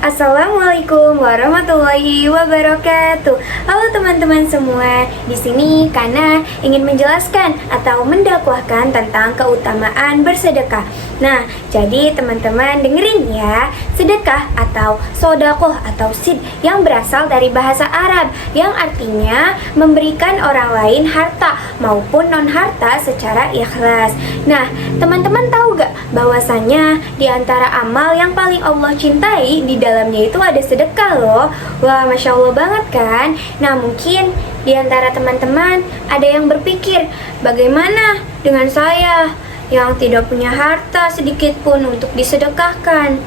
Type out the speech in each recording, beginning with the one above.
Assalamualaikum warahmatullahi wabarakatuh. Halo teman-teman semua. Di sini Kana ingin menjelaskan atau mendakwahkan tentang keutamaan bersedekah. Nah, jadi teman-teman dengerin ya. Sedekah atau sodakoh atau sid yang berasal dari bahasa Arab yang artinya memberikan orang lain harta maupun non harta secara ikhlas. Nah, teman-teman tahu gak bahwasanya di antara amal yang paling Allah cintai di dalamnya itu ada sedekah loh. Wah, Masya Allah banget kan. Nah, mungkin di antara teman-teman ada yang berpikir, bagaimana dengan saya yang tidak punya harta sedikit pun untuk disedekahkan?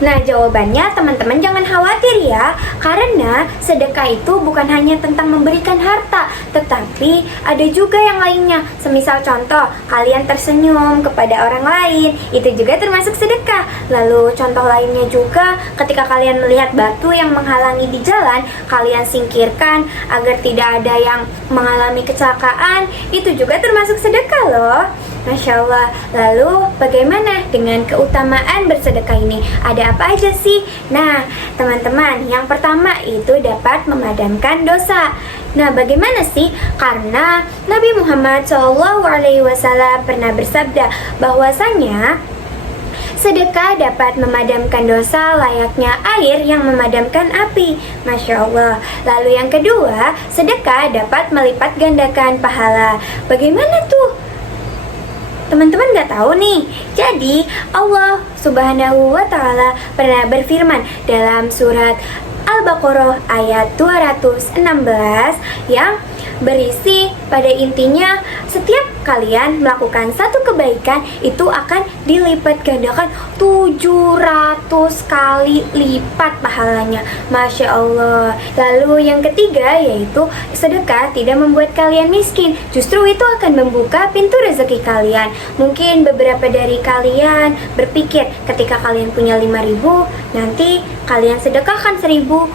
Nah, jawabannya teman-teman jangan khawatir ya, karena sedekah itu bukan hanya tentang memberikan harta, tetapi ada juga yang lainnya. Semisal contoh, kalian tersenyum kepada orang lain, itu juga termasuk sedekah. Lalu contoh lainnya juga, ketika kalian melihat batu yang menghalangi di jalan, kalian singkirkan agar tidak ada yang mengalami kecelakaan, itu juga termasuk sedekah loh. Masya Allah. Lalu bagaimana dengan keutamaan bersedekah ini? Ada apa aja sih? Nah, teman-teman, yang pertama itu dapat memadamkan dosa. Nah, bagaimana sih? Karena Nabi Muhammad SAW pernah bersabda bahwasanya sedekah dapat memadamkan dosa layaknya air yang memadamkan api. Masya Allah. Lalu yang kedua, sedekah dapat melipat gandakan pahala. Bagaimana tuh? Teman-teman gak tahu nih. Jadi Allah Subhanahu wa Ta'ala pernah berfirman dalam surat Al-Baqarah ayat 216 yang berisi pada intinya, setiap kalian melakukan satu kebaikan itu akan dilipat gandakan 700 kali lipat pahalanya. Masya Allah. Lalu yang ketiga yaitu sedekah tidak membuat kalian miskin, justru itu akan membuka pintu rezeki kalian. Mungkin beberapa dari kalian berpikir ketika kalian punya 5.000, nanti kalian sedekahkan 1.000.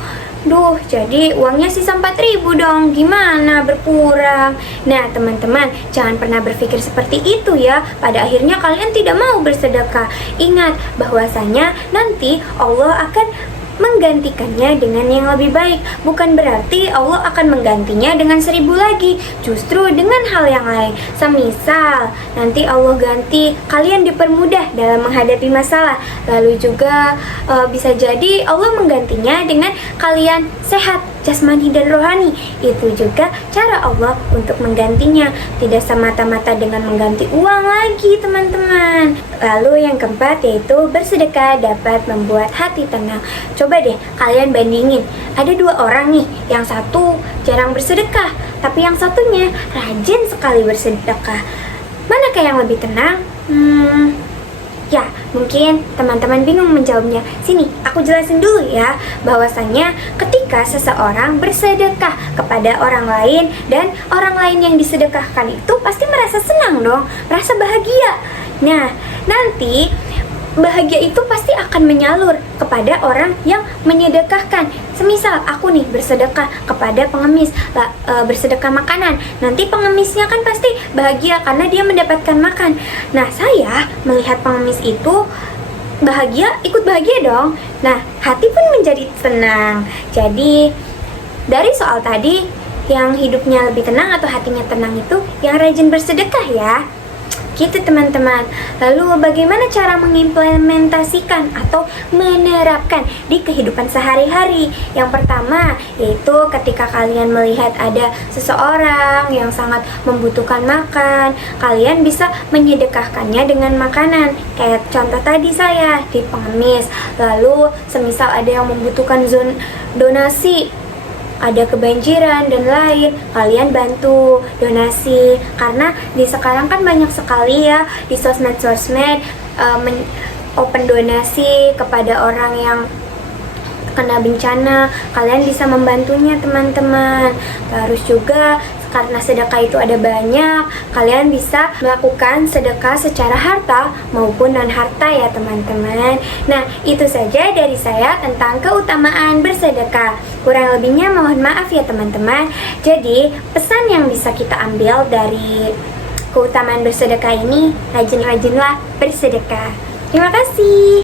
Duh, jadi uangnya sisa 4.000 dong, gimana berkurang? Nah, teman-teman, jangan pernah berpikir seperti itu ya. Pada akhirnya kalian tidak mau bersedekah. Ingat bahwasanya nanti Allah akan menggantikannya dengan yang lebih baik. Bukan berarti Allah akan menggantinya dengan 1.000 lagi, justru dengan hal yang lain. Semisal nanti Allah ganti kalian dipermudah dalam menghadapi masalah, lalu juga bisa jadi Allah menggantinya dengan kalian sehat jasmani dan rohani. Itu juga cara Allah untuk menggantinya, tidak semata-mata dengan mengganti uang lagi, teman-teman. Lalu yang keempat yaitu bersedekah dapat membuat hati tenang. Coba deh kalian bandingin, ada dua orang nih, yang satu jarang bersedekah, tapi yang satunya rajin sekali bersedekah. Manakah yang lebih tenang? Ya, mungkin teman-teman bingung menjawabnya. Sini, aku jelasin dulu ya, bahwasanya ketika seseorang bersedekah kepada orang lain dan orang lain yang disedekahkan itu pasti merasa senang dong, merasa bahagia. Nah, nanti bahagia itu pasti akan menyalur kepada orang yang menyedekahkan. Semisal aku nih bersedekah kepada pengemis, bersedekah makanan, nanti pengemisnya kan pasti bahagia karena dia mendapatkan makan. Nah, saya melihat pengemis itu bahagia, ikut bahagia dong. Nah, hati pun menjadi tenang. Jadi dari soal tadi, yang hidupnya lebih tenang atau hatinya tenang itu yang rajin bersedekah ya. Gitu teman-teman. Lalu bagaimana cara mengimplementasikan atau menerapkan di kehidupan sehari-hari? Yang pertama yaitu ketika kalian melihat ada seseorang yang sangat membutuhkan makan, kalian bisa menyedekahkannya dengan makanan. Kayak contoh tadi saya di pengemis. Lalu semisal ada yang membutuhkan donasi, ada kebanjiran dan lain, kalian bantu donasi. Karena di sekarang kan banyak sekali ya di sosmed open donasi kepada orang yang kena bencana. Kalian bisa membantunya teman-teman. Terus juga karena sedekah itu ada banyak, kalian bisa melakukan sedekah secara harta maupun non harta ya teman-teman. Nah, itu saja dari saya tentang keutamaan bersedekah. Kurang lebihnya mohon maaf ya teman-teman. Jadi pesan yang bisa kita ambil dari keutamaan bersedekah ini, rajin-rajinlah bersedekah. Terima kasih.